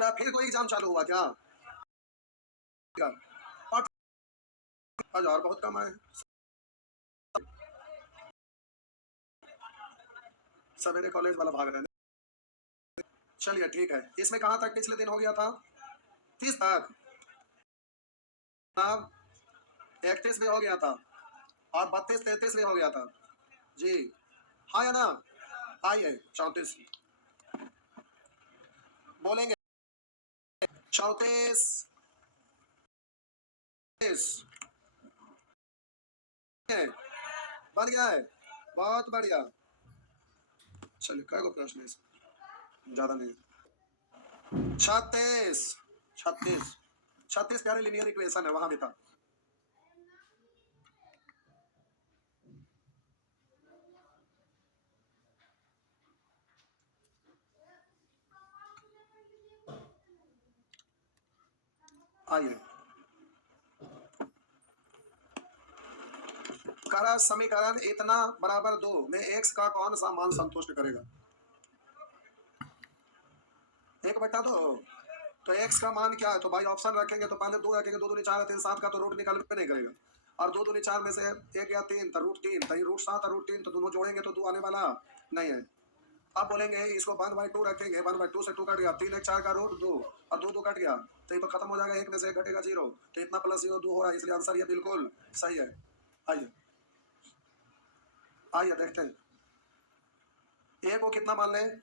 क्या फिर कोई एग्जाम चालू हुआ क्या? क्या 8,000 बहुत कम है। सवेरे कॉलेज वाला भाग रहे हैं। चलिए ठीक है, इसमें कहाँ तक पिछले दिन हो गया था? 30 तक। अब 31 भी हो गया था और 32 33 भी हो गया था जी। हाँ या ना? आइए 34 बोलेंगे। 34 है, बन गया है। बहुत बढ़िया। चलिए क्या को प्रश्न है इसमें? ज्यादा नहीं। 36 36 36 प्यारे लिनियर इक्वेशन है, वहां भी था। आइए करा समीकरण इतना बराबर 2 में x का कौन सा मान संतुष्ट करेगा? 1/2। तो x का मान क्या है? तो भाई ऑप्शन रखेंगे तो पहले 2 रखेंगे, 2 दूनी 4 3 7 का तो रूट निकाल पे नहीं करेगा। और 2 दूनी 4 में से 1 या 3 तो रूट 3, तो ये रूट 7 और रूट 3 तो दोनों जोड़ेंगे तो 2 आने वाला नहीं है। अब बोलेंगे इसको 1/2 रखेंगे, 1/2 से 2 कट गया, 3 1 4 का रूट 2 और 2 2 कट गया तो ये तो खत्म हो जाएगा, 1 में से 1 घटेगा 0, तो इतना प्लस 0 2 हो रहा है, इसलिए आंसर ये बिल्कुल सही है। आइए आइए देखते हैं ए को कितना मान लें।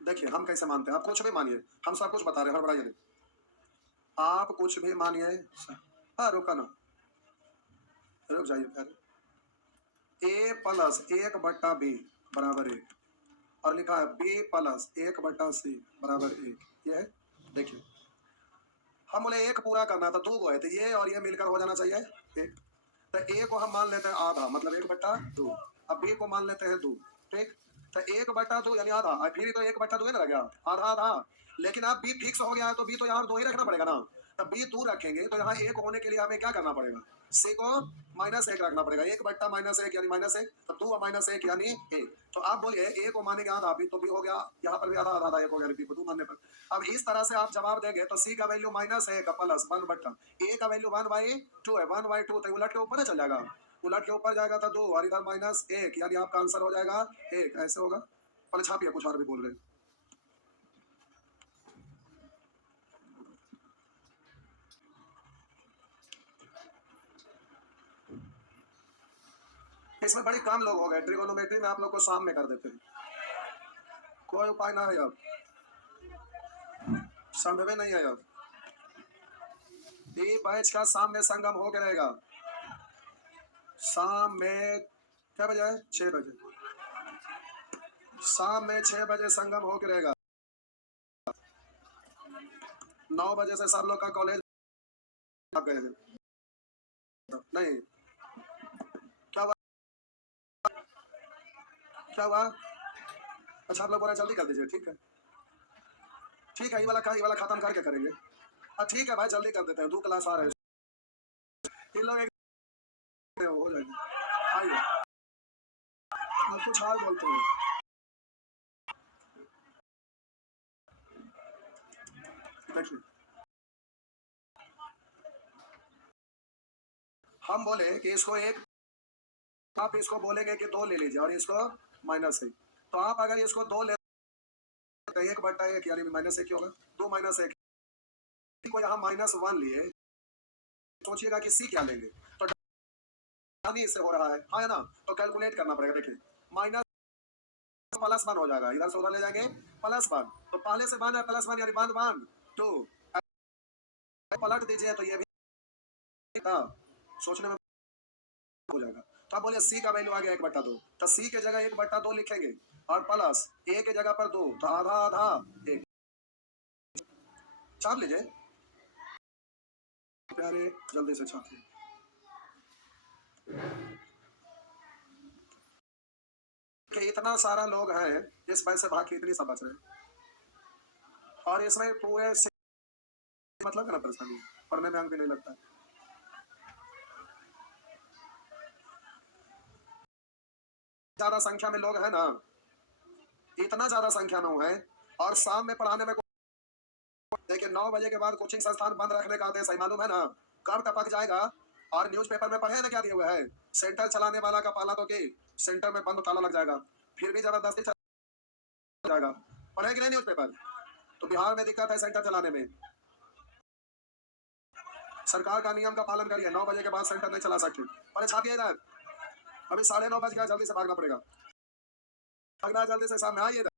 देखिए हम कैसे मानते हैं, आप कुछ भी मानिए, हम सब कुछ बता रहे हैं, हड़बड़ाइए नहीं। आप कुछ भी मानिए। हाँ रुका ना, रुक जाइए फिर। ए प्लस 1/b बराबर 1 और लिखा है b प्लस 1/c बराबर 1, ये है। देखिए हम बोले एक पूरा करना था, 2 गो है तो ये और ये मिलकर हो जाना चाहिए 1। तो ए को हम मान लेते हैं आधा, मतलब 1/2। अब बी को मान लेते हैं 2। ठीक, तो 1/2 यानी आधा, और फिर तो 1/2 है ना, रह गया आधा आधा। लेकिन अब बी फिक्स हो गया है तो बी तो यहाँ 2 ही रखना पड़ेगा ना। तब बी 2 रखेंगे तो यहाँ 1 होने के लिए हमें क्या करना पड़ेगा? सी को -1 रखना पड़ेगा, 1/-1 यानी -1, तो 2 और -1 यानी 1। तो आप बोलिए ए को मानेंगे आधा, बी तो बी हो गया, यहाँ पर भी आधा आधा 1 हो गया, बी को 2 मानने पर। अब इस तरह से आप जवाब देंगे तो सी का वैल्यू -1 प्लस 1/, ए का वैल्यू 1/2 है, 1/2 तो उलट के ऊपर चल जाएगा, उलट के ऊपर जाएगा तो 2 और इधर -1 यानी आपका आंसर हो जाएगा 1। ऐसे होगा। पहले छापिए, कुछ और भी बोल रहे हैं। इसमें बड़ी कम लोग हो गए, ट्रिगोनोमेट्री में आप लोग को शाम में कर देते हैं, कोई उपाय ना है अब, संभव नहीं है अब। ये बैच का शाम में संगम हो के रहेगा, शाम में क्या बजे है? 6 बजे, शाम में 6 बजे संगम हो के रहेगा। 9 बजे से सब लोग का कॉलेज आ गए हैं। नहीं, क्या हुआ? क्या हुआ? अच्छा आप लोग बोले जल्दी कर दीजिए, ठीक है ठीक है, ये वाला खत्म करके करेंगे। ठीक है भाई जल्दी कर देते हैं, 2 क्लास आ रहे हैं, इन लोग एक हो जाएंगे। आइए आप कुछ और बोलते हैं। देखिए हम बोले कि इसको एक, आप इसको बोलेंगे कि 2 ले लीजिए और इसको -1, तो आप अगर इसको 2 ले तो 1/1 यानी -1 होगा, 2 -1 को यहाँ -1 लिए, सोचिएगा कि सी क्या लेंगे, तो डानी से हो रहा है, हाँ है ना, तो कैलकुलेट करना पड़ेगा। देखिए माइनस +1 हो जाएगा, इधर से उधर ले जाएंगे +1, तो पहले से 1 है, +1 यानी 1 2 पलट दीजिए तो ये भी था, सोचने में हो जाएगा। तो आप बोलिए सी का वैल्यू आ गया 1/2, तो सी के जगह 1/2 लिखेंगे और प्लस ए के जगह पर 2, तो आधा आधा 1 छाप लीजिए प्यारे, जल्दी से छापिए। कि इतना सारा लोग हैं, इस वजह से भाग की इतनी सब बच रहे हैं, और इसमें पूरे से मतलब है ना परेशानी, पढ़ने में अंक भी नहीं लगता है। ज्यादा संख्या में लोग हैं ना, इतना ज्यादा संख्या में है और शाम में पढ़ाने में देखिए 9 बजे के बाद कोचिंग संस्थान बंद रखने का आदेश है, मालूम है ना? कब टपक जाएगा। और न्यूज़पेपर में पढ़े ना क्या दिए हुए है, सेंटर चलाने वाला का पाला तो की सेंटर में बंद ताला लग जाएगा, फिर भी जबरदस्ती चल जाएगा। पढ़े कि नहीं न्यूज़पेपर? तो बिहार में दिक्कत है सेंटर चलाने में। सरकार का नियम का पालन करिए, 9 बजे के बाद सेंटर नहीं चला सकते। अरे छापिए इधर, अभी 9:30 बज गया, जल्दी से भागना पड़ेगा, भागना है जल्दी से, सामने आइए इधर।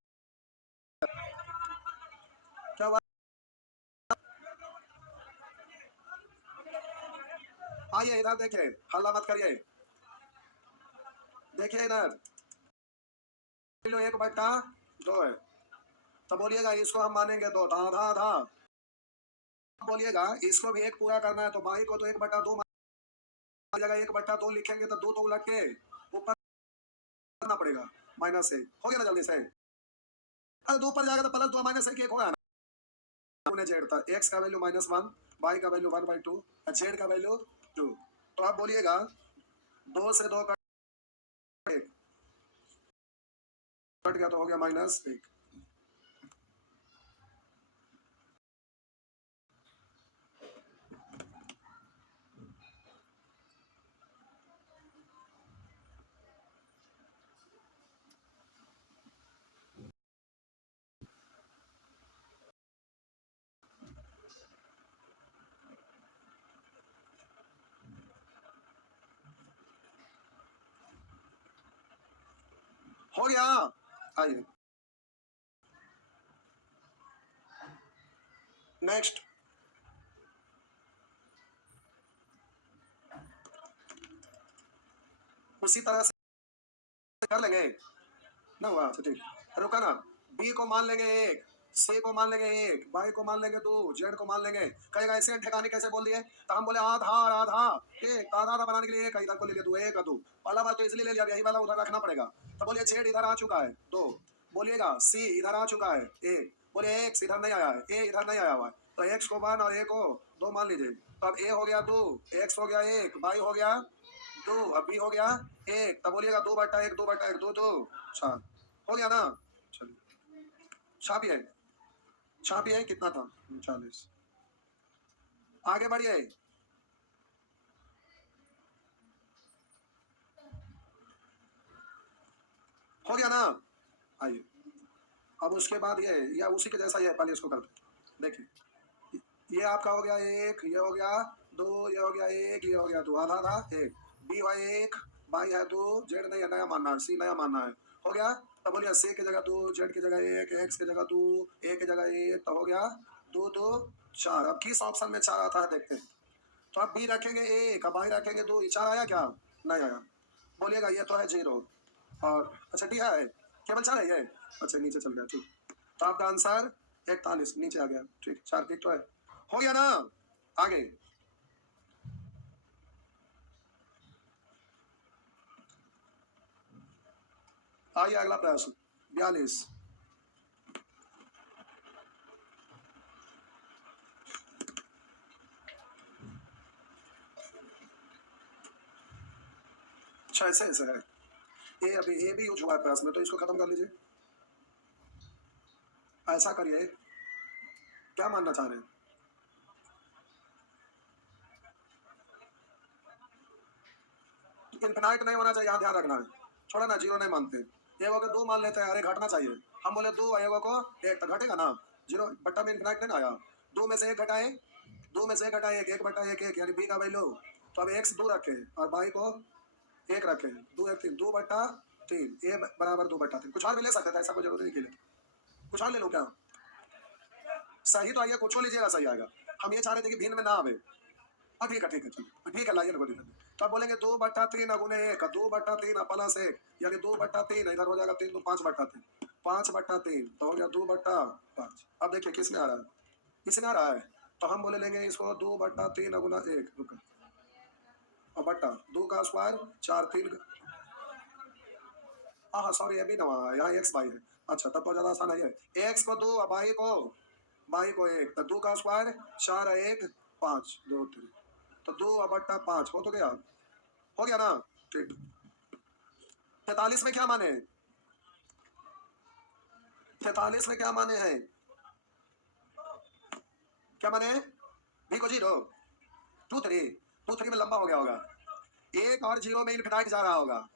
क्या हुआ? आइए इधर, देखिए हल्ला मत करिए, देखिए इधर। 1/2 है, तो बोलिएगा इसको हम मानेंगे 2, धा धा धा। बोलिएगा इसको भी 1 पूरा करना है तो बाई को तो 1/2 मानिएगा, 1/2 लिखेंगे तो 2 तो उलट के ऊपर करना पड़ेगा, -1 हो गया ना जल्दी से। अरे 2 पर जाएगा तो +2 -1 1 होगा ना। जेड था, एक्स का वैल्यू -1, वाई का वैल्यू 1/2, जेड का वैल्यू 2। तो आप बोलिएगा 2 से 2 कट गया तो हो गया -1। हो गया। आइए नेक्स्ट, उसी तरह से कर लेंगे ना। हुआ अच्छा ठीक, रुका ना। बी को मान लेंगे 1, सी को मान लेंगे 1, वाई को मान लेंगे 2, जेड को मान लेंगे। कहेगा ऐसे ठिकाने कैसे बोल दिए, तो हम बोले आधार आधार, एक आधा आधा बनाने के लिए एक, इधर को ले लिया 2, 1 2। पहला बार तो इसलिए ले लिया, यही वाला उधर रखना पड़ेगा। तो बोलिए जेड इधर आ चुका है 2, बोलिएगा सी इधर आ चुका है 1, बोलिए एक्स इधर नहीं आया है, ए इधर नहीं आया हुआ है, तो एक्स को 1 और ए को 2 मान लीजिए। तो अब ए हो गया 2, एक्स हो गया 1, वाई हो गया 2, अब बी हो गया 1। तब बोलिएगा 2/1 2/1 2 2 4 हो गया ना। चलिए छापिए, छापिए कितना था 39, आगे बढ़िए। हो गया ना। आइए अब उसके बाद ये या उसी के जैसा ये पहले इसको कर दो। देखिए ये आपका हो गया 1, ये हो गया 2, ये हो गया 1, ये हो गया 2, आधा आधा 1, बी है 1, बाई है 2, जेड नहीं है, नया मानना है, सी नया मानना है। हो गया। तब बोलिए सी की जगह 2, जेड की जगह 1, एक्स की जगह 2, ए की जगह 1, तो हो गया 2 2 4। अब किस ऑप्शन में 4 आता है देखते हैं। तो आप बी रखेंगे 1, अब आई रखेंगे 2, 4 आया क्या? नहीं आया। बोलिएगा ये तो है 0 और अच्छा डी है, केवल 4 है ये, अच्छा नीचे चल गया ठीक। तो आपका आंसर 41 नीचे आ गया ठीक, 4 ठीक तो है। हो गया ना। आगे आइए अगला प्रश्न 42। अच्छा ऐसे है, ए अभी ए भी यूज हुआ है प्रश्न में, तो इसको खत्म कर लीजिए। ऐसा करिए, क्या मानना चाह रहे हैं? इन्फिनाइट नहीं होना चाहिए, यहाँ ध्यान रखना है। छोड़ा ना, 0 नहीं मानते, एगो को 2 मान लेते हैं, अरे घटना चाहिए। हम बोले 2 एगो को 1, तो घटेगा ना। 0 बट्टा में इन्फिनाइट नहीं आया, 2 में से 1 घटाए, 2 में से 1 घटाए 1, 1/1 1, यानी बी का वैल्यू। तो अब एक्स 2 रखे और बाई को 1 रखे, 2 1 3, 2/3, ए बराबर 2/3। कुछ और भी ले सकते थे, ऐसा कोई जरूरी नहीं के लिए। कुछ और ले लो क्या? सही तो आइए, कुछ लीजिएगा सही आएगा। हम ये चाह रहे थे कि भिन्न में ना आवे। हाँ ठीक है ठीक है ठीक है, लाइए ना कोई दिक्कत नहीं। तो आप बोलेंगे 2/3 अगुने 1, 2/3 प्लस 1, यानी 2/3 इधर हो जाएगा 3 तो 5/3, 5/3 तो हो गया 2/5। अब देखिए किस में आ रहा है, इसमें आ रहा है। तो हम बोले लेंगे इसको 2/3 अगुना 1 और बट्टा 2 का स्क्वायर 4 3। हाँ सॉरी, अभी ना यहाँ एक्स बाई है। अच्छा तब तो ज्यादा आसान है ये, एक्स को 2 और बाई को 1, तो 2 का स्क्वायर 4 1 5 2 3, तो 2/5 हो तो गया, हो गया ना ठीक। 43 में क्या माने, 43 में क्या माने हैं, क्या माने, भी को जीरो, 2 3 में लंबा हो गया होगा, 1 और 0 में इनफिनाइट जा रहा होगा,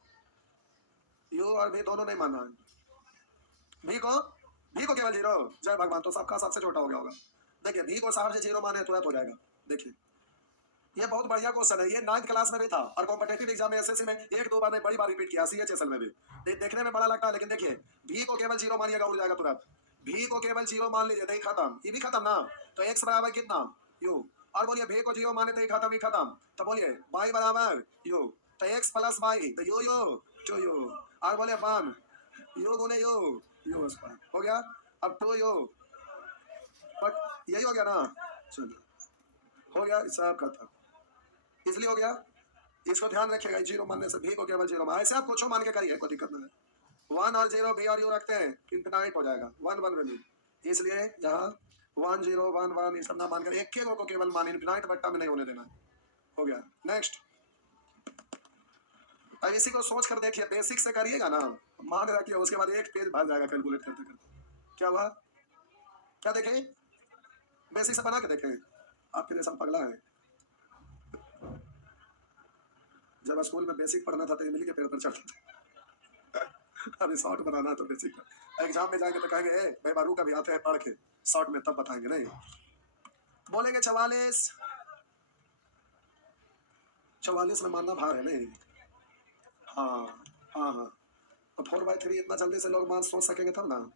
यू और भी दोनों नहीं माना, भी को केवल 0, जय भगवान, तो सबका सबसे छोटा हो गया होगा। देखिए भी को साहब से 0 माने तुरंत हो जाएगा। देखिए ये बहुत बढ़िया क्वेश्चन है, ये 9th क्लास में भी था और कॉम्पिटिटिव एग्जाम में एसएससी में 1-2 बार नहीं, बड़ी बार रिपीट किया, सीएचएसएल में भी। देखने में बड़ा लगता है, लेकिन देखिए भी को केवल 0 मानिएगा, उड़ जाएगा तुरंत। भी को केवल 0 मान लीजिए तो ये खत्म, ये भी खत्म ना, तो x बराबर कितना, यू, और बोलिए भी को 0 माने तो ये खत्म, ही खत्म, तो बोलिए y बराबर यू, तो x प्लस y, तो यू टू यू, और बोले 1 यू गुने यू स्क्वायर हो गया, अब 2 यू, बट यही हो गया ना, चलिए हो गया, सब खत्म, इसलिए हो गया। इसको ध्यान रखिएगा, 0 मानने से भी को केवल 0 मान, ऐसे आप कुछ मान के करिए, कोई दिक्कत नहीं है। 1 और 0 भी और यू रखते हैं, इनफिनाइट हो जाएगा, 1 1 में, इसलिए जहाँ 1 0 1 1 ये सब ना मानकर एक के को केवल मान, इनफिनाइट बट्टा में नहीं होने देना। हो गया, नेक्स्ट। अब इसी को सोच कर देखिए, बेसिक से करिएगा ना, मान रखिए, उसके बाद एक पेज भर जाएगा कैलकुलेट करते करते। क्या हुआ, क्या देखें, बेसिक से बना के देखें, आपके लिए सब पगला है। जब स्कूल में बेसिक पढ़ना था तो इमली के पेड़ पर चढ़ते थे, अभी शॉर्ट बनाना तो बेसिक, एग्जाम में जाएंगे तो कहेंगे ए भाई बारू का भी आते हैं, पढ़ के शॉर्ट में तब बताएंगे, नहीं बोलेंगे 44 में मानना भार है, नहीं, हाँ हाँ हाँ, तो 4/3 इतना जल्दी से लोग मान सोच सकेंगे तब ना।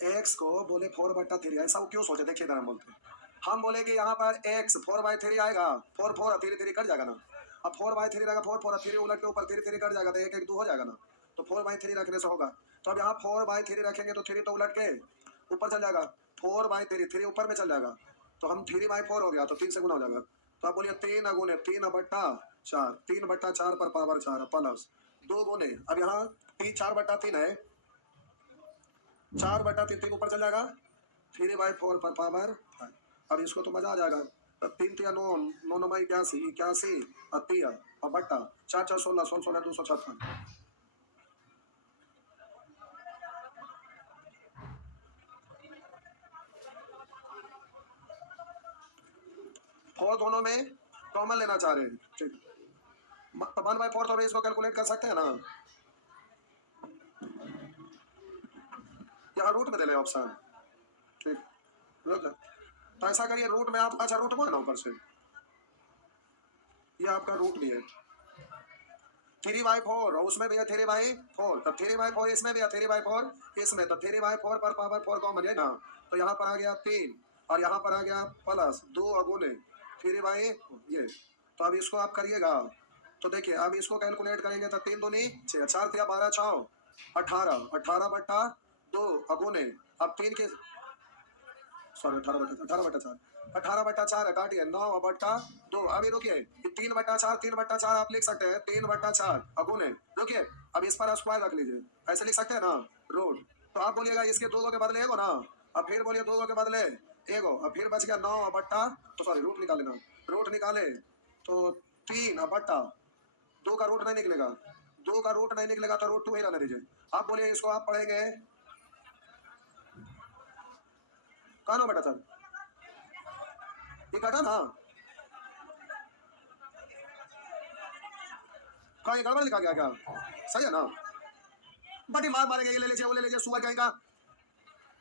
x को बोले 4/3, ऐसा वो क्यों सोचे, देखिए इधर हम बोलते हैं, हम बोले कि यहाँ पर x 4/3 आएगा, 4 4 3 3 कट जाएगा ना, अब 4/3 रहेगा, 4 4 3 उलट के ऊपर 3 3 कट जाएगा, तो 1 1 2 हो जाएगा ना, तो 4/3 रखने से होगा। तो अब यहाँ 4/3 रखेंगे तो 3 तो उलट के ऊपर चल जाएगा, 4/3 3 ऊपर में चल जाएगा, तो हम 3/4 हो गया, तो 3 से गुना हो जाएगा, तो आप बोलिए 3 गुने 3/4, 3/4 पर पावर 4 प्लस 2 गुने, अब यहाँ 4/3 है, 4/3 3 ऊपर चल जाएगा, 3/4 पर पावर 5। अब इसको तो मजा आ जाएगा, 3 3 9 9 9 81 81 3 और बट्टा 4 4 16 16 16 256। फोर दोनों में कॉमन लेना चाह रहे हैं, ठीक, 1/4 तो इसको कैलकुलेट कर सकते हैं ना, यहाँ रूट में दे ले ऑप्शन, ठीक, तो ऐसा करिए रूट में आप, अच्छा रूट में है ना ऊपर से, ये आपका रूट भी है 3/4 और उसमें भी है 3/4, तो 3/4 इसमें भी है 3/4 इसमें, तो 3/4 पर पावर 4 कॉमन है ना, तो यहाँ पर आ गया 3 और यहाँ पर आ गया प्लस 2 गुने 3/4 ये, तो अब इसको आप करिएगा, तो देखिए अब इसको कैलकुलेट करेंगे तो 3 दूनी 6, 4 3 12 6 18 18/2 अगुने, अब 3 के सॉरी 18/4 काटिए 9/2, अभी रुकिए 3/4 3/4 आप लिख सकते हैं, 3/4 अगुने, रुकिए अब इस पर स्क्वायर रख लीजिए, ऐसे लिख सकते हैं ना रूट, तो आप बोलिएगा इसके 2 के बदले एगो ना, अब फिर बोलिए 2 के बदले एगो, अब फिर बच गया 9 तो सॉरी रूट निकाले ना, रूट निकाले तो 3/2 का रूट नहीं निकलेगा, 2 का रूट नहीं निकलेगा तो रूट 2 ही रहने दीजिए। आप बोलिए इसको आप पढ़ेंगे कहा ना बेटा सर, ये कटा ना, कहीं गड़बड़ लिखा गया क्या, सही है ना, बटी मार मारेंगे, ये ले लीजिए वो ले लीजिए, सुअर कहीं का,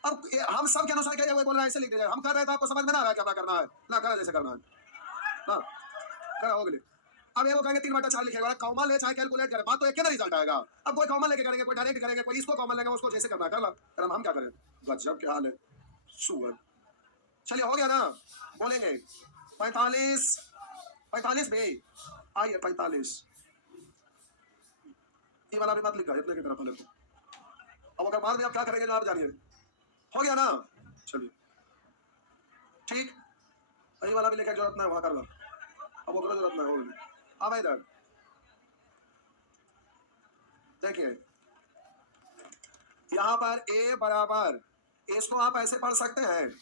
अब हम सब के अनुसार क्या बोल रहे हैं, ऐसे लिख दीजिए, हम कर रहे थे आपको समझ में ना आ रहा है क्या करना है ना, करा जैसे करना है ना, करा हो गया। अब ये वो कहेंगे 3/4 लिखेगा, कॉमन ले चाहे कैलकुलेट करे, बात तो एक ही ना रिजल्ट आएगा, अब कोई कॉमन लेके करेंगे, कोई डायरेक्ट करेंगे, कोई इसको कॉमन लेंगे, उसको जैसे करना कर ला, हम क्या करें, गजब क्या हाल है, सुअर। चलिए हो गया ना, बोलेंगे 45 भी आइए 45, ये वाला भी मत लिखा इतने की तरफ पहले तो, अब अगर बाद में आप क्या करेंगे आप जानिए, हो गया ना, चलिए ठीक, ये वाला भी लिखा जरूरत नहीं, वहां कर लो, अब वो जरूरत नहीं होगी, अब इधर देखिए यहाँ पर a बराबर, इसको आप ऐसे पढ़ सकते हैं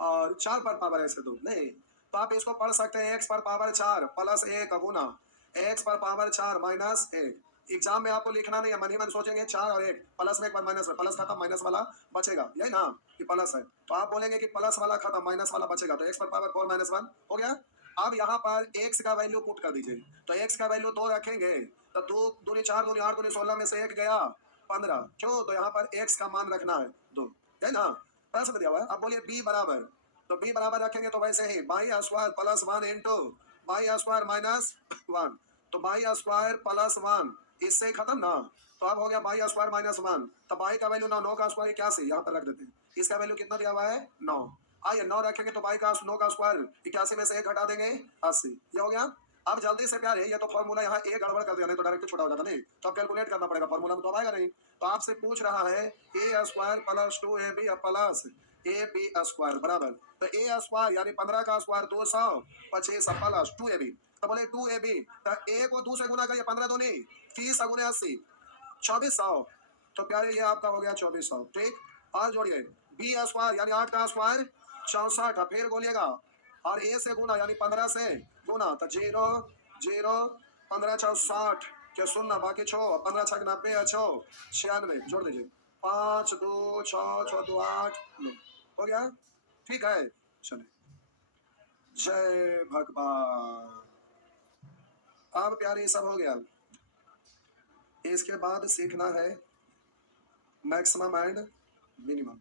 और 4 पर पावर ऐसे दो नहीं, तो आप इसको पढ़ सकते हैं x पर पावर 4 प्लस 1 गुना x पर पावर 4 माइनस 1, एग्जाम में आपको लिखना नहीं है, मन ही मन सोचेंगे 4 और 1 प्लस में एक बार माइनस में, प्लस खत्म माइनस वाला बचेगा, यही ना कि प्लस है, तो आप बोलेंगे कि प्लस वाला खत्म माइनस वाला बचेगा, तो x पर पावर 4 माइनस 1 हो गया। अब यहाँ पर x का वैल्यू पुट कर दीजिए, तो x का वैल्यू 2 रखेंगे, तो 2 दूनी 4 दूनी 8 दूनी 16 में से 1 गया 15, क्यों, तो यहाँ पर x का मान रखना है 2, है ना, प्रश्न दिया हुआ है। अब बोलिए b बराबर, तो b बराबर रखेंगे तो वैसे ही y square plus 1 into y square minus 1, तो बाई स्क्वायर प्लस 1 इससे खत्म ना, तो अब हो गया बाई स्क्वायर माइनस 1, तो बाई का वैल्यू 9, 9 का स्क्वायर 81, यहाँ पर रख देते हैं, इसका वैल्यू कितना दिया हुआ है 9, आइए 9 रखेंगे तो बाई का 9 का स्क्वायर 81 में से 1 घटा देंगे 80, ये हो गया। अब जल्दी से प्यारे, ये तो फॉर्मूला यहाँ ए गड़बड़ कर दिया, नहीं तो डायरेक्ट छोटा हो जाता, नहीं तो अब कैलकुलेट करना पड़ेगा, फॉर्मूला में तो आएगा नहीं, तो आपसे पूछ रहा है a square plus 2ab plus a b square बराबर, तो ए स्क्वायर यानी 15 का स्क्वायर 225 प्लस 2ab, तो बोले 2ab, तो ए को 2 से गुना करिए, 15 दूनी 30 गुने 80 2400, तो प्यारे ये आपका हो गया 2400, ठीक। और जोड़िए बी स्क्वायर यानी 8 का स्क्वायर 64, फिर बोलिएगा और ए से गुना यानी 15 से गुना, तो 0 0 15 6 60 के शून्य बाकी 6 15 6 90 6 96, जोड़ दीजिए 5 2 6 6 2 8 9, हो गया, ठीक है, चलिए जय भगवान। अब प्यारे सब हो गया, इसके बाद सीखना है maximum and minimum,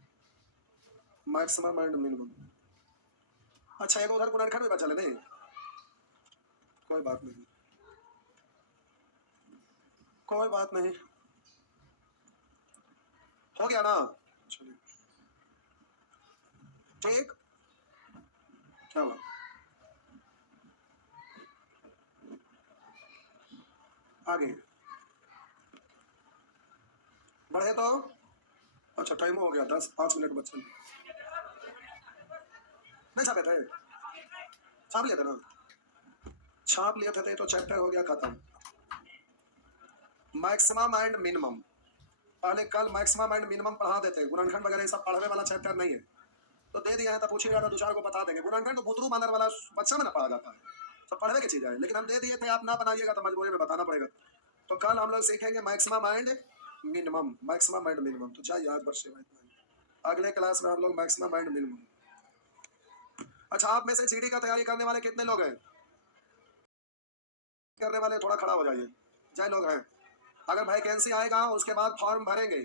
maximum and minimum. अच्छा एक उधर गुणनखंड में बचा ले, नहीं कोई बात नहीं, कोई बात नहीं, हो गया ना, चलिए ठीक, क्या हुआ आगे बढ़े तो, अच्छा टाइम हो गया 10 5 मिनट बच्चे नहीं छापे थे, छाप लिए थे ना, छाप लिए थे तो चैप्टर हो गया खत्म। मैक्सिमम एंड मिनिमम, पहले कल मैक्सिमम एंड मिनिमम पढ़ा देते, गुणनखंड वगैरह सब पढ़ने वाला चैप्टर नहीं है, तो दे दिया है, तो पूछिएगा तो 2 4 को बता देंगे, गुणनखंड तो भूतरू बानर वाला बच्चा में ना पढ़ा जाता है, सब पढ़ने की चीज है, लेकिन हम दे दिए थे, आप ना बनाइएगा तो मजबूरी में बताना पड़ेगा, तो कल हम लोग सीखेंगे maximum and minimum, maximum and minimum, तो जाइए आज बच्चे अगले क्लास में हम लोग मैक्सिमम एंड मिनिमम। अच्छा आप में से जीडी का तैयारी करने वाले कितने लोग हैं, करने वाले थोड़ा खड़ा हो जाइए, जय लोग हैं, अगर वैकेंसी आएगा उसके बाद फॉर्म भरेंगे,